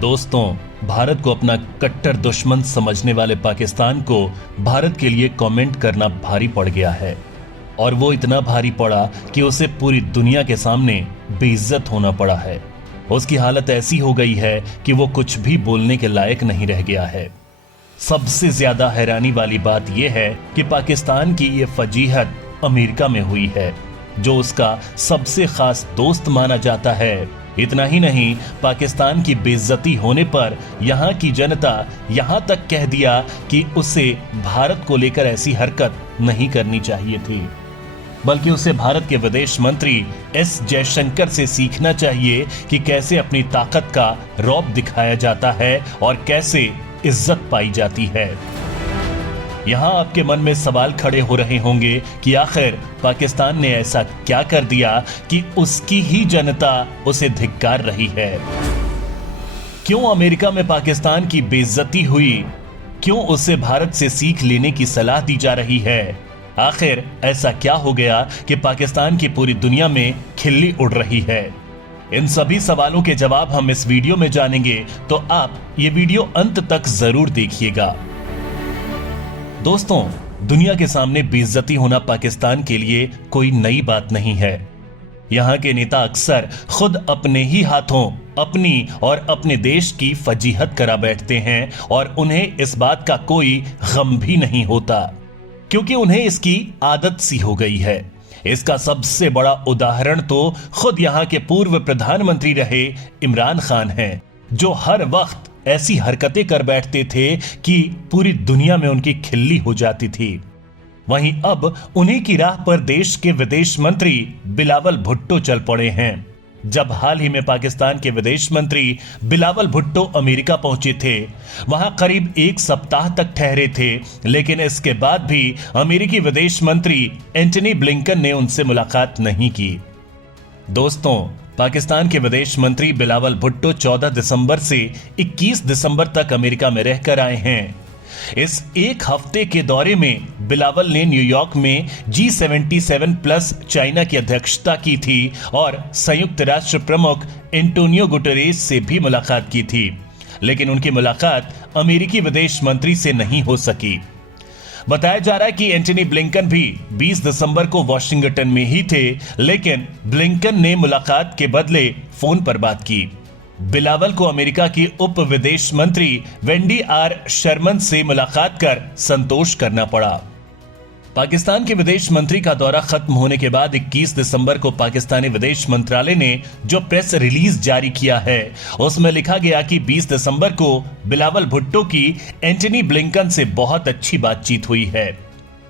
दोस्तों, भारत को अपना कट्टर दुश्मन समझने वाले पाकिस्तान को भारत के लिए कमेंट करना भारी पड़ गया है और वो इतना भारी पड़ा कि उसे पूरी दुनिया के सामने बेइज्जत होना पड़ा है। उसकी हालत ऐसी हो गई है कि वो कुछ भी बोलने के लायक नहीं रह गया है। सबसे ज्यादा हैरानी वाली बात यह है कि पाकिस्तान की ये फजीहत अमेरिका में हुई है, जो उसका सबसे खास दोस्त माना जाता है। इतना ही नहीं, पाकिस्तान की बेइज्जती होने पर यहाँ की जनता यहाँ तक कह दिया कि उसे भारत को लेकर ऐसी हरकत नहीं करनी चाहिए थी, बल्कि उसे भारत के विदेश मंत्री एस जयशंकर से सीखना चाहिए कि कैसे अपनी ताकत का रौब दिखाया जाता है और कैसे इज्जत पाई जाती है। यहां आपके मन में सवाल खड़े हो रहे होंगे कि आखिर पाकिस्तान ने ऐसा क्या कर दिया कि उसकी ही जनता उसे धिक्कार रही है। क्यों अमेरिका में पाकिस्तान की बेइज्जती हुई? क्यों उसे भारत से सीख लेने की सलाह दी जा रही है? आखिर ऐसा क्या हो गया कि पाकिस्तान की पूरी दुनिया में खिल्ली उड़ रही है? इन सभी सवालों के जवाब हम इस वीडियो में जानेंगे, तो आप ये वीडियो अंत तक जरूर देखिएगा। दोस्तों, दुनिया के सामने बेइज्जती होना पाकिस्तान के लिए कोई नई बात नहीं है। यहाँ के नेता अक्सर खुद अपने ही हाथों अपनी और अपने देश की फजीहत करा बैठते हैं और उन्हें इस बात का कोई गम भी नहीं होता, क्योंकि उन्हें इसकी आदत सी हो गई है। इसका सबसे बड़ा उदाहरण तो खुद यहाँ के पूर्व प्रधानमंत्री रहे इमरान खान हैं, जो हर वक्त ऐसी हरकतें कर बैठते थे कि पूरी दुनिया में उनकी खिल्ली हो जाती थी। वहीं अब उन्हीं की राह पर देश के विदेश मंत्री बिलावल भुट्टो चल पड़े हैं। जब हाल ही में पाकिस्तान के विदेश मंत्री बिलावल भुट्टो अमेरिका पहुंचे थे, वहां करीब एक सप्ताह तक ठहरे थे, लेकिन इसके बाद भी अमेरिकी विदेश मंत्री एंटनी ब्लिंकन ने उनसे मुलाकात नहीं की। दोस्तों, पाकिस्तान के विदेश मंत्री बिलावल भुट्टो 14 दिसंबर से 21 दिसंबर तक अमेरिका में रहकर आए हैं। इस एक हफ्ते के दौरे में बिलावल ने न्यूयॉर्क में G77 प्लस चाइना की अध्यक्षता की थी और संयुक्त राष्ट्र प्रमुख एंटोनियो गुटेरेस से भी मुलाकात की थी, लेकिन उनकी मुलाकात अमेरिकी विदेश मंत्री से नहीं हो सकी। बताया जा रहा है कि एंटनी ब्लिंकन भी 20 दिसंबर को वॉशिंगटन में ही थे, लेकिन ब्लिंकन ने मुलाकात के बदले फोन पर बात की। बिलावल को अमेरिका की उप विदेश मंत्री वेंडी आर शर्मन से मुलाकात कर संतोष करना पड़ा। पाकिस्तान के विदेश मंत्री का दौरा खत्म होने के बाद 21 दिसंबर को पाकिस्तानी विदेश मंत्रालय ने जो प्रेस रिलीज जारी किया है, उसमें लिखा गया कि 20 दिसंबर को बिलावल भुट्टो की एंटनी ब्लिंकन से बहुत अच्छी बातचीत हुई है।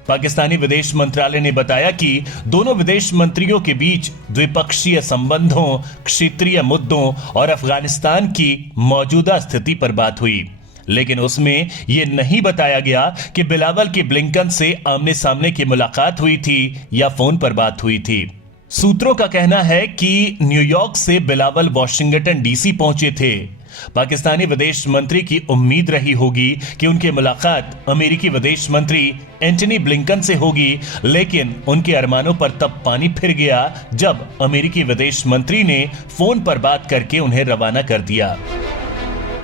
पाकिस्तानी विदेश मंत्रालय ने बताया कि दोनों विदेश मंत्रियों के बीच द्विपक्षीय संबंधों, क्षेत्रीय मुद्दों और अफगानिस्तान की मौजूदा स्थिति पर बात हुई, लेकिन उसमें यह नहीं बताया गया कि बिलावल की ब्लिंकन से आमने सामने की मुलाकात हुई थी या फोन पर बात हुई थी। सूत्रों का कहना है कि न्यूयॉर्क से बिलावल वॉशिंगटन डीसी पहुंचे थे। पाकिस्तानी विदेश मंत्री की उम्मीद रही होगी कि उनकी मुलाकात अमेरिकी विदेश मंत्री एंटनी ब्लिंकन से होगी, लेकिन उनके अरमानों पर तब पानी फिर गया जब अमेरिकी विदेश मंत्री ने फोन पर बात करके उन्हें रवाना कर दिया।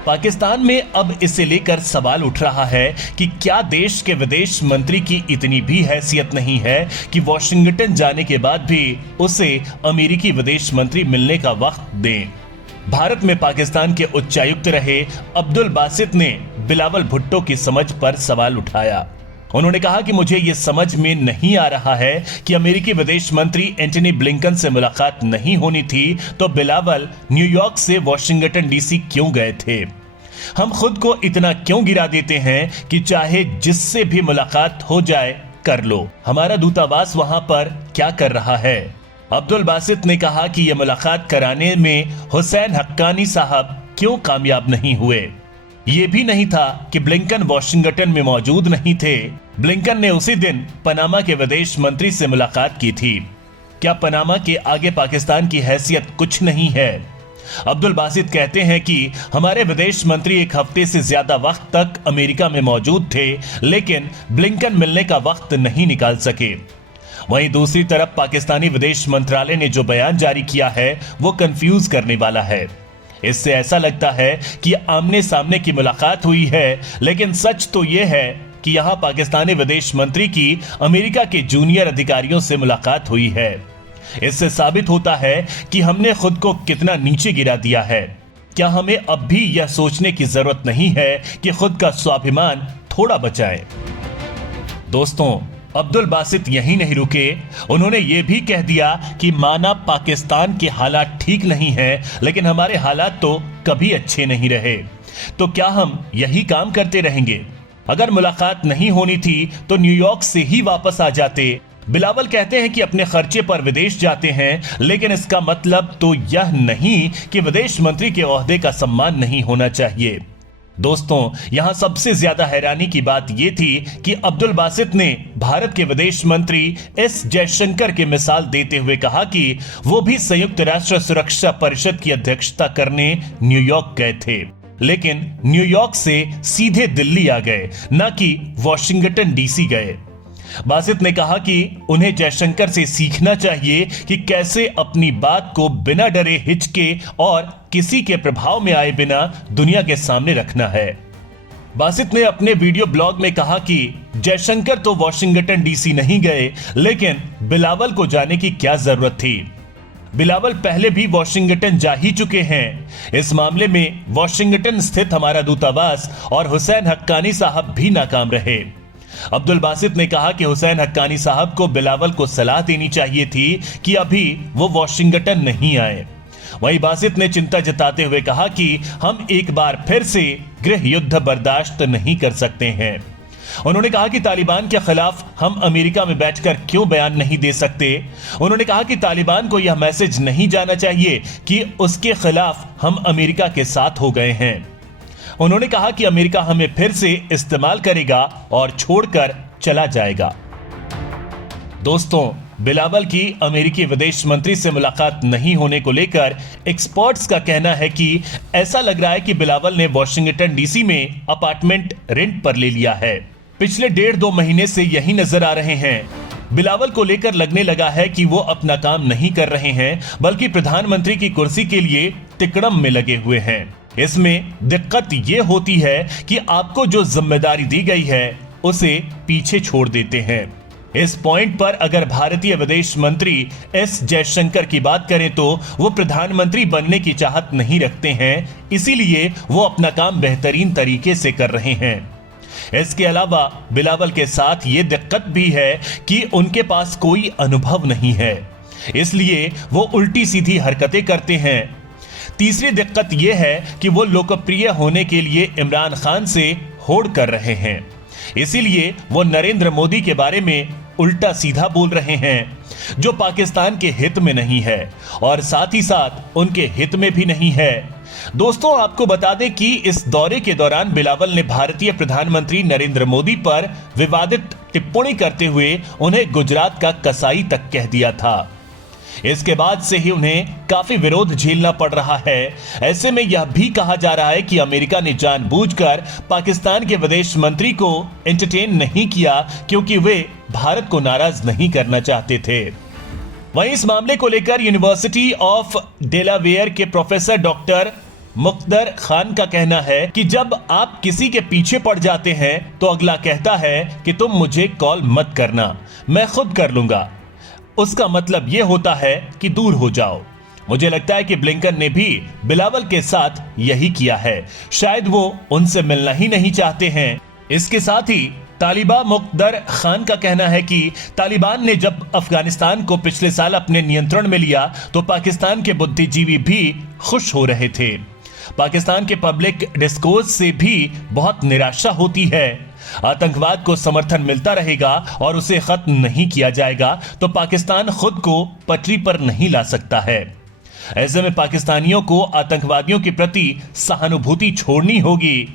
पाकिस्तान में अब इसे लेकर सवाल उठ रहा है कि क्या देश के विदेश मंत्री की इतनी भी हैसियत नहीं है कि वॉशिंगटन जाने के बाद भी उसे अमेरिकी विदेश मंत्री मिलने का वक्त दें। भारत में पाकिस्तान के उच्चायुक्त रहे अब्दुल बासित ने बिलावल भुट्टो की समझ पर सवाल उठाया। उन्होंने कहा कि मुझे यह समझ में नहीं आ रहा है कि अमेरिकी विदेश मंत्री एंटनी ब्लिंकन से मुलाकात नहीं होनी थी तो बिलावल न्यूयॉर्क से वॉशिंगटन डीसी क्यों गए थे? हम खुद को इतना क्यों गिरा देते हैं कि चाहे जिससे भी मुलाकात हो जाए कर लो? हमारा दूतावास वहां पर क्या कर रहा है? अब्दुल बासित ने कहा कि यह मुलाकात कराने में हुसैन हक्कानी साहब क्यों कामयाब नहीं हुए? यह भी नहीं था कि ब्लिंकन वॉशिंगटन में मौजूद नहीं थे। ब्लिंकन ने उसी दिन पनामा के विदेश मंत्री से मुलाकात की थी। क्या पनामा के आगे पाकिस्तान की हैसियत कुछ नहीं है? अब्दुल बासित कहते हैं कि हमारे विदेश मंत्री एक हफ्ते से ज्यादा वक्त तक अमेरिका में मौजूद थे, लेकिन ब्लिंकन मिलने का वक्त नहीं निकाल सके। वहीं दूसरी तरफ पाकिस्तानी विदेश मंत्रालय ने जो बयान जारी किया है वो कंफ्यूज करने वाला है। इससे ऐसा लगता है कि आमने सामने की मुलाकात हुई है, लेकिन सच तो यह है कि यहां पाकिस्तानी विदेश मंत्री की अमेरिका के जूनियर अधिकारियों से मुलाकात हुई है। इससे साबित होता है कि हमने खुद को कितना नीचे गिरा दिया है। क्या हमें अब भी यह सोचने की जरूरत नहीं है कि खुद का स्वाभिमान थोड़ा बचाएं? दोस्तों, अब्दुल बासित यहीं नहीं रुके, उन्होंने यह भी कह दिया कि माना पाकिस्तान के हालात ठीक नहीं हैं, लेकिन हमारे हालात तो कभी अच्छे नहीं रहे। तो क्या हम यही काम करते रहेंगे? अगर मुलाकात नहीं होनी थी तो न्यूयॉर्क से ही वापस आ जाते। बिलावल कहते हैं कि अपने खर्चे पर विदेश जाते हैं, लेकिन इसका मतलब तो यह नहीं कि विदेश मंत्री के ओहदे का सम्मान नहीं होना चाहिए। दोस्तों, यहां सबसे ज्यादा हैरानी की बात यह थी कि अब्दुल बासित ने भारत के विदेश मंत्री एस जयशंकर की मिसाल देते हुए कहा कि वो भी संयुक्त राष्ट्र सुरक्षा परिषद की अध्यक्षता करने न्यूयॉर्क गए थे, लेकिन न्यूयॉर्क से सीधे दिल्ली आ गए, न कि वॉशिंगटन डीसी गए। बासित ने कहा कि उन्हें जयशंकर से सीखना चाहिए कि कैसे अपनी बात को बिना डरे, हिचके और किसी के प्रभाव में आए बिना दुनिया के सामने रखना है। बासित ने अपने वीडियो ब्लॉग में कहा कि जयशंकर तो वॉशिंगटन डीसी नहीं गए, लेकिन बिलावल को जाने की क्या जरूरत थी? बिलावल पहले भी वॉशिंगटन जा ही चुके हैं। इस मामले में वॉशिंगटन स्थित हमारा दूतावास और हुसैन हक्कानी साहब भी नाकाम रहे। अब्दुल बासित ने कहा कि हुसैन हक्कानी साहब को बिलावल को सलाह देनी चाहिए थी कि अभी वो वॉशिंगटन नहीं आए। वहीं बासित ने चिंता जताते हुए कहा कि हम एक बार फिर से गृह युद्ध बर्दाश्त नहीं कर सकते हैं। उन्होंने कहा कि तालिबान के खिलाफ हम अमेरिका में बैठकर क्यों बयान नहीं दे सकते। उन्होंने कहा कि तालिबान को यह मैसेज नहीं जाना चाहिए कि उसके खिलाफ हम अमेरिका के साथ हो गए हैं। उन्होंने कहा कि अमेरिका हमें फिर से इस्तेमाल करेगा और छोड़कर चला जाएगा। दोस्तों, बिलावल की अमेरिकी विदेश मंत्री से मुलाकात नहीं होने को लेकर एक्सपर्ट्स का कहना है कि ऐसा लग रहा है कि बिलावल ने वॉशिंगटन डीसी में अपार्टमेंट रेंट पर ले लिया है। पिछले 1.5-2 महीने से यही नजर आ रहे हैं। बिलावल को लेकर लगने लगा है कि वो अपना काम नहीं कर रहे हैं, बल्कि प्रधानमंत्री की कुर्सी के लिए तिकड़म में लगे हुए हैं। इसमें दिक्कत ये होती है कि आपको जो जिम्मेदारी दी गई है उसे पीछे छोड़ देते हैं। इस पॉइंट पर अगर भारतीय विदेश मंत्री एस जयशंकर की बात करें तो वो प्रधानमंत्री बनने की चाहत नहीं रखते हैं, इसीलिए वो अपना काम बेहतरीन तरीके से कर रहे हैं। इसके अलावा बिलावल के साथ ये दिक्कत भी है कि उनके पास कोई अनुभव नहीं है, इसलिए वो उल्टी सीधी हरकतें करते हैं। तीसरी दिक्कत यह है कि वो लोकप्रिय होने के लिए इमरान खान से होड़ कर रहे हैं, इसीलिए वो नरेंद्र मोदी के बारे में उल्टा सीधा बोल रहे हैं, जो पाकिस्तान के हित में नहीं है और साथ ही साथ उनके हित में भी नहीं है। दोस्तों, आपको बता दें कि इस दौरे के दौरान बिलावल ने भारतीय प्रधानमंत्री नरेंद्र मोदी पर विवादित टिप्पणी करते हुए उन्हें गुजरात का कसाई तक कह दिया था। इसके बाद से ही उन्हें काफी विरोध झेलना पड़ रहा है। ऐसे में यह भी कहा जा रहा है कि अमेरिका ने जानबूझकर पाकिस्तान के विदेश मंत्री को एंटरटेन नहीं किया, क्योंकि वे भारत को नाराज नहीं करना चाहते थे। वहीं इस मामले को लेकर यूनिवर्सिटी ऑफ डेलावेयर के प्रोफेसर डॉक्टर मुख्तर खान का कहना है कि जब आप किसी के पीछे पड़ जाते हैं तो अगला कहता है कि तुम मुझे कॉल मत करना, मैं खुद कर लूंगा। उसका मतलब यह होता है कि दूर हो जाओ। मुझे लगता है कि ब्लिंकन ने भी बिलावल के साथ यही किया है, शायद वो उनसे मिलना ही नहीं चाहते हैं। इसके साथ ही तालिबा मुख्तर खान का कहना है कि तालिबान ने जब अफगानिस्तान को पिछले साल अपने नियंत्रण में लिया तो पाकिस्तान के बुद्धिजीवी भी खुश हो रहे थे। पाकिस्तान के पब्लिक डिस्कोर्स से भी बहुत निराशा होती है। आतंकवाद को समर्थन मिलता रहेगा और उसे खत्म नहीं किया जाएगा तो पाकिस्तान खुद को पटरी पर नहीं ला सकता है। ऐसे में पाकिस्तानियों को आतंकवादियों के प्रति सहानुभूति छोड़नी होगी।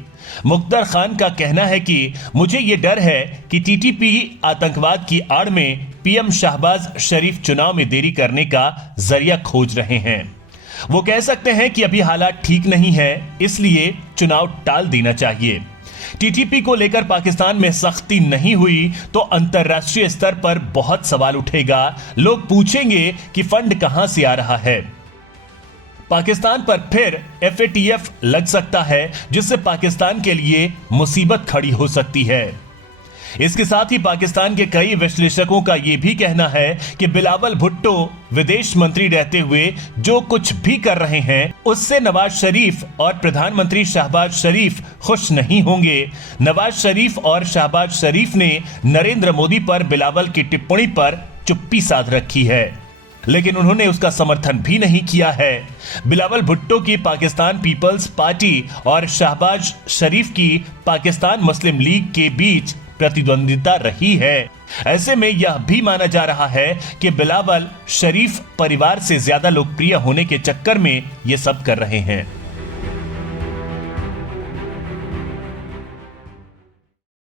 मुख्तर खान का कहना है कि मुझे ये डर है कि टीटीपी आतंकवाद की आड़ में पीएम शहबाज शरीफ चुनाव में देरी करने का जरिया खोज रहे हैं। वो कह सकते हैं कि अभी हालात ठीक नहीं है, इसलिए चुनाव टाल देना चाहिए। टीटीपी को लेकर पाकिस्तान में सख्ती नहीं हुई तो अंतर्राष्ट्रीय स्तर पर बहुत सवाल उठेगा। लोग पूछेंगे कि फंड कहां से आ रहा है। पाकिस्तान पर फिर FATF लग सकता है, जिससे पाकिस्तान के लिए मुसीबत खड़ी हो सकती है। इसके साथ ही पाकिस्तान के कई विश्लेषकों का यह भी कहना है कि बिलावल भुट्टो विदेश मंत्री रहते हुए जो कुछ भी कर रहे हैं, उससे नवाज शरीफ और प्रधानमंत्री शहबाज शरीफ खुश नहीं होंगे। नवाज शरीफ और शहबाज शरीफ ने नरेंद्र मोदी पर बिलावल की टिप्पणी पर चुप्पी साध रखी है, लेकिन उन्होंने उसका समर्थन भी नहीं किया है। बिलावल भुट्टो की पाकिस्तान पीपल्स पार्टी और शहबाज शरीफ की पाकिस्तान मुस्लिम लीग के बीच प्रतिद्वंदिता रही है। ऐसे में यह भी माना जा रहा है कि बिलावल शरीफ परिवार से ज्यादा लोकप्रिय होने के चक्कर में ये सब कर रहे हैं।